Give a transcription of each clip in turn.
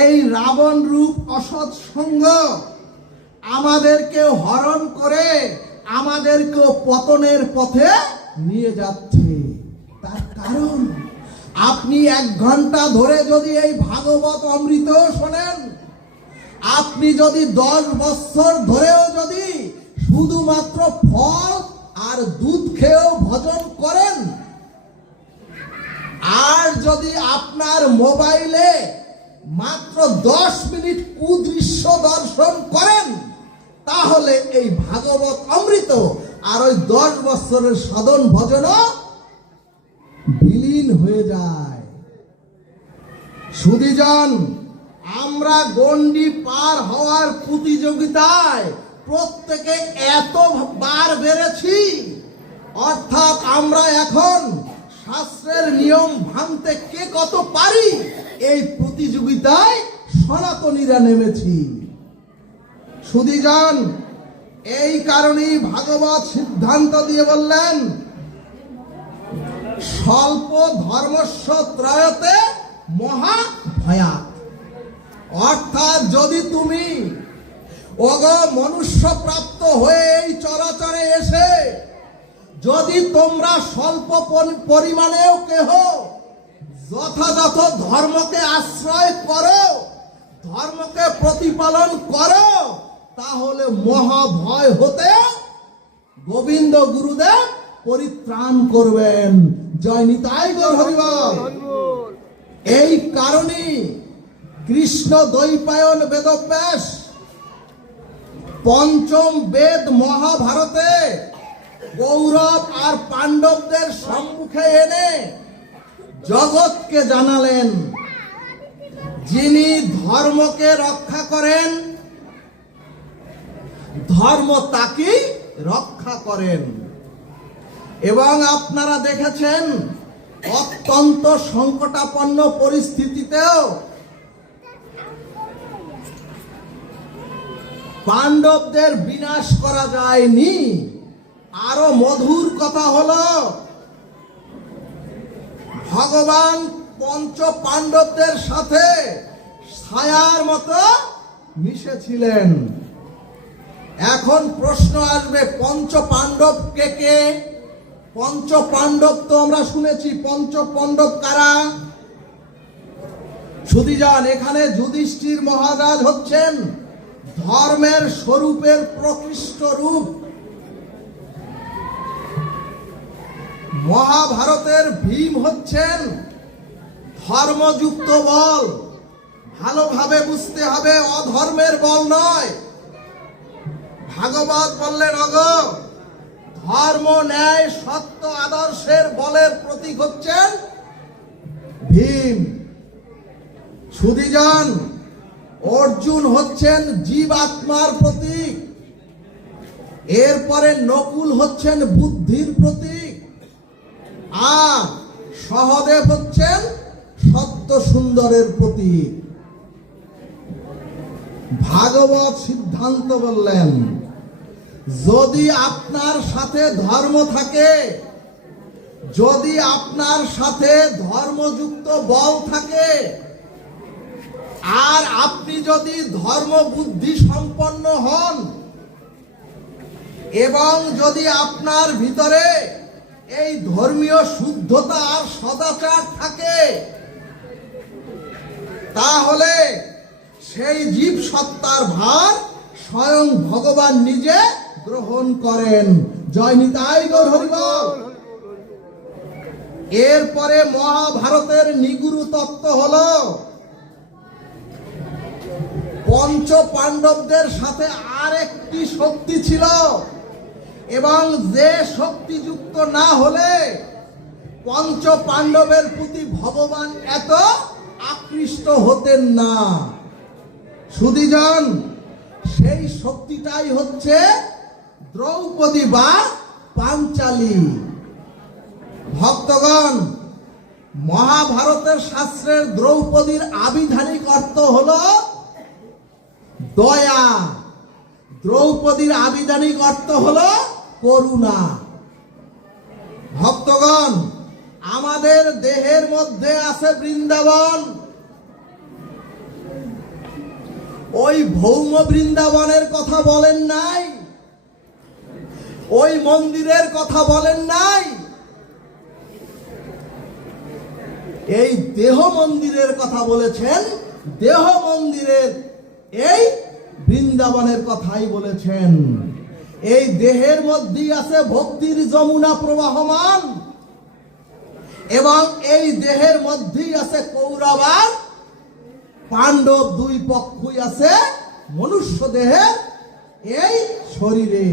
এই রাবণ রূপ অসৎ সঙ্গ আমাদেরকে হরণ করে আমাদেরকে পতনের পথে নিয়ে যাচ্ছে। তার কারণ আপনি 1 ঘন্টা ধরে যদি এই ভাগবত অমৃত শোনেন, আপনি যদি 10 বছর ধরেও যদি শুধুমাত্র ফল আর দুধ খেয়েও ভজন করেন, আর যদি আপনার মোবাইলে মাত্র 10 মিনিট কুদৃশ্য দর্শন করেন, তাহলে এই ভাগবত অমৃত আর ওই 10 বছরের সাধন ভজনও বিলীন হয়ে যায়। সুধীজন, আমরা গণ্ডি পার হওয়ার প্রতিযোগিতায় প্রত্যেকে এতবার বেড়েছি, অর্থাৎ আমরা এখন শাস্ত্রের নিয়ম ভাঙতে কে কত পারি এই প্রতিযোগিতায় সনাতনীরা নেমেছি। সুধীজন, এই কারণেই ভাগবত সিদ্ধান্ত দিয়ে বললেন, স্বল্প ধর্মস্য ত্রয়তে মহা ভয়াৎ। অর্থাৎ যদি তুমি মনুষ্য প্রাপ্ত হয়ে এই চরাচরে এসে যদি তোমরা স্বল্প পরিমাণেও কেহ যথাযথ ধর্মকে আশ্রয় করো, ধর্মকে প্রতিপালন করো, তাহলে মহাভয় হতে গোবিন্দ গুরুদেব পরিত্রাণ করবেন। জয় নিতাই গৌর হরিবল। এই কারণে কৃষ্ণ দ্বৈপায়ন বেদব্যাস পঞ্চম বেদ মহাভারতে কৌরব আর পাণ্ডবদের সম্মুখে এনে জগৎকে জানালেন, যিনি ধর্মকে রক্ষা করেন, ধর্ম তাকেই রক্ষা করেন। এবং আপনারা দেখেছেন অত্যন্ত সংকটাপন্ন পরিস্থিতিতেও পাণ্ডবদের বিনাশ করা যায়নি। আরো মধুর কথা হলো, ভগবান পঞ্চ পাণ্ডবদের সাথে ছায়ার মতো মিশেছিলেন। এখন প্রশ্ন আসবে, পঞ্চ পাণ্ডব কে কে? পঞ্চ পাণ্ডব তো আমরা শুনেছি, পঞ্চ পাণ্ডব কারা? সুধীজন, এখানে যুধিষ্ঠির মহারাজ হচ্ছেন ধর্মের স্বরূপের প্রকৃষ্ট রূপ। মহাভারতের ভীম হচ্ছেন ধর্মযুক্ত বল। ভালোভাবে বুঝতে হবে, অধর্মের বল নয়। ভাগবত বললেন, ধর্ম, ন্যায়, সত্য, আদর্শের বলের প্রতীক হচ্ছেন ভীম। সুধীজন, অর্জুন হচ্ছেন জীবাত্মার প্রতীক। এরপরে নকুল হচ্ছেন বুদ্ধির প্রতীক, আর সহদেব হচ্ছেন সত্য সুন্দরের প্রতীক। ভাগবত সিদ্ধান্ত বললেন, যদি আপনার সাথে ধর্ম থাকে, যদি আপনার সাথে ধর্মযুক্ত বল থাকে, আর আপনি যদি ধর্ম বুদ্ধি সম্পন্ন হন, এবং যদি আপনার ভিতরে এই ধর্মীয় শুদ্ধতা আর সদাচার থাকে, তাহলে সেই জীব সত্তার ভার স্বয়ং ভগবান নিজে গ্রহণ করেন। জয় নিতাই গৌর হরিবল। এরপরে মহাভারতের নিগুরু তত্ত্ব হলো, পঞ্চ পাণ্ডবদের সাথে আর একটি শক্তি ছিল, এবং যে শক্তিযুক্ত না হলে পঞ্চ পাণ্ডবের প্রতি ভগবান এত আকৃষ্ট হতেন না। সুধীজন, সেই শক্তিটাই হচ্ছে দ্রৌপদী বা পাঞ্চালী। ভক্তগণ, মহাভারতের শাস্ত্রের দ্রৌপদীর আবিধানিক অর্থ হলো দয়া, দ্রৌপদীর আবিধানিক অর্থ হলো করুণা। ভক্তগণ, আমাদের দেহের মধ্যে আছে বৃন্দাবন, ওই ভৌম বৃন্দাবনের কথা বলেন নাই, ওই মন্দিরের কথা বলেন নাই, এই দেহ মন্দিরের কথা বলেছেন। দেহ মন্দিরের এই বৃন্দাবনের কথাই বলেছেন। এই দেহের মধ্যেই আছে ভক্তির যমুনা প্রবাহমান, এবং এই দেহের মধ্যেই আছে কৌরব আর পাণ্ডব, দুই পক্ষই আছে মনুষ্য দেহের এই শরীরে।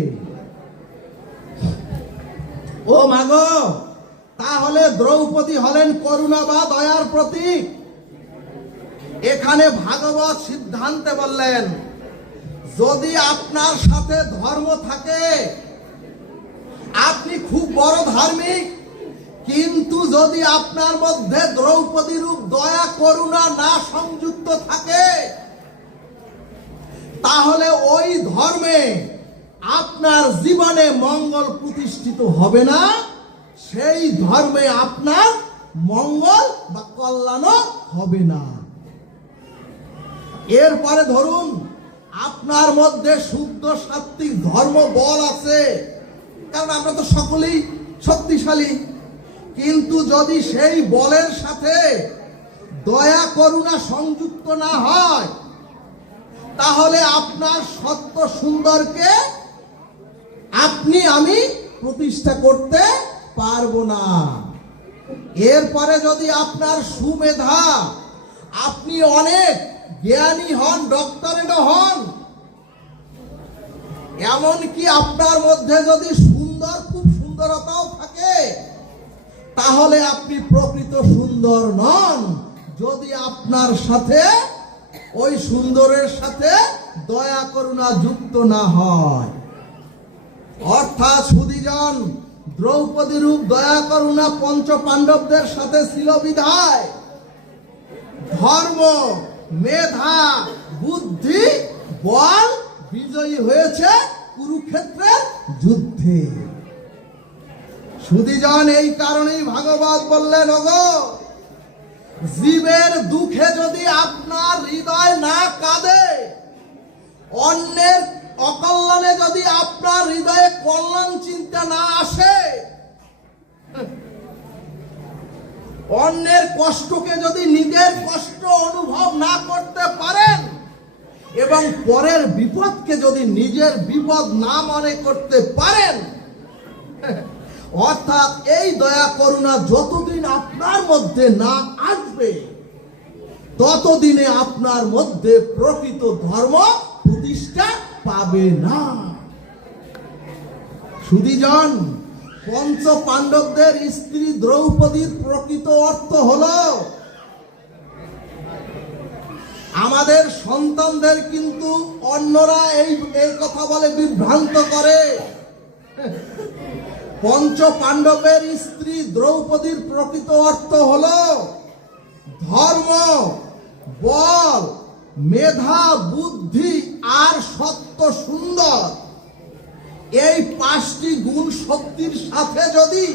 ও মাগো, তাহলে দ্রৌপদী হলেন করুণা বা দয়ার প্রতীক। এখানে ভাগবত সিদ্ধান্তে বললেন, যদি আপনার সাথে ধর্ম থাকে, আপনি খুব বড় ধার্মিক, কিন্তু যদি আপনার মধ্যে দ্রৌপদী রূপ দয়া করুণা না সংযুক্ত থাকে, তাহলে ওই ধর্মে আপনার জীবনে মঙ্গল প্রতিষ্ঠিত হবে না, সেই ধর্মে আপনার মঙ্গল বা কল্যাণও হবে না। এরপরে ধরুন, আপনার মধ্যে শুদ্ধ সাত্ত্বিক ধর্ম বল আছে, কারণ আমরা তো সকলেই শক্তিশালী, কিন্তু যদি সেই বলের সাথে দয়া করুণা সংযুক্ত না হয়, তাহলে আপনার সত্য সুন্দরকে আপনি আমি প্রতিষ্ঠা করতে পারবো না। এরপরে যদি আপনার সুমেধা, আপনি অনেক জ্ঞানী হন, ডক্টরেটও হন, এমনকি আপনার মধ্যে যদি খুব সুন্দরতাও থাকে, তাহলে আপনি প্রকৃত সুন্দর নন, যদি আপনার সাথে ওই সুন্দরের সাথে দয়া করুণা যুক্ত না হয়। অর্থাৎ সুধীজন, দ্রৌপদী রূপ দয়া করুণা পঞ্চ পাণ্ডবদের সাথে ছিল বিধায় ধর্ম, মেধা, বুদ্ধি, বল বিজয়ী হয়েছে কুরুক্ষেত্রের যুদ্ধে। সুধীজন, এই কারণেই ভাগবত বললেন, ওগো, জীবের দুঃখে যদি আপনার হৃদয় না কাঁদে, অন্যের অকল্যাণে যদি আপনার হৃদয়ে কল্যাণ চিন্তা না আসে, অন্যের কষ্টকে যদি নিজের কষ্ট অনুভব না করতে পারেন, এবং পরের বিপদকে যদি নিজের বিপদ না মনে করতে পারেন, অর্থাৎ এই দয়া করুণা যতদিন আপনার মধ্যে না আসবে, ততদিনে আপনার মধ্যে প্রকৃত ধর্ম প্রতিষ্ঠা পাবে না। সুধীজন, পঞ্চ পাণ্ডবদের স্ত্রী দ্রৌপদীর প্রকৃত অর্থ হলো, আমাদের সন্তানদের কিন্তু অন্যরা এই কথা বলে বিভ্রান্ত করে। পঞ্চ পাণ্ডবের স্ত্রী দ্রৌপদীর প্রকৃত অর্থ হলো ধর্ম, বল, মেধা, বুদ্ধি আর সত্য সুন্দর। এই পাঁচটি গুণ শক্তির সাথে যদি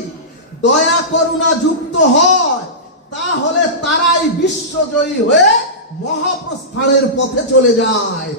দয়া করুণা যুক্ত হয়, তাহলে তারাই বিশ্বজয়ী হয়ে মহাপ্রস্থানের পথে চলে যায়।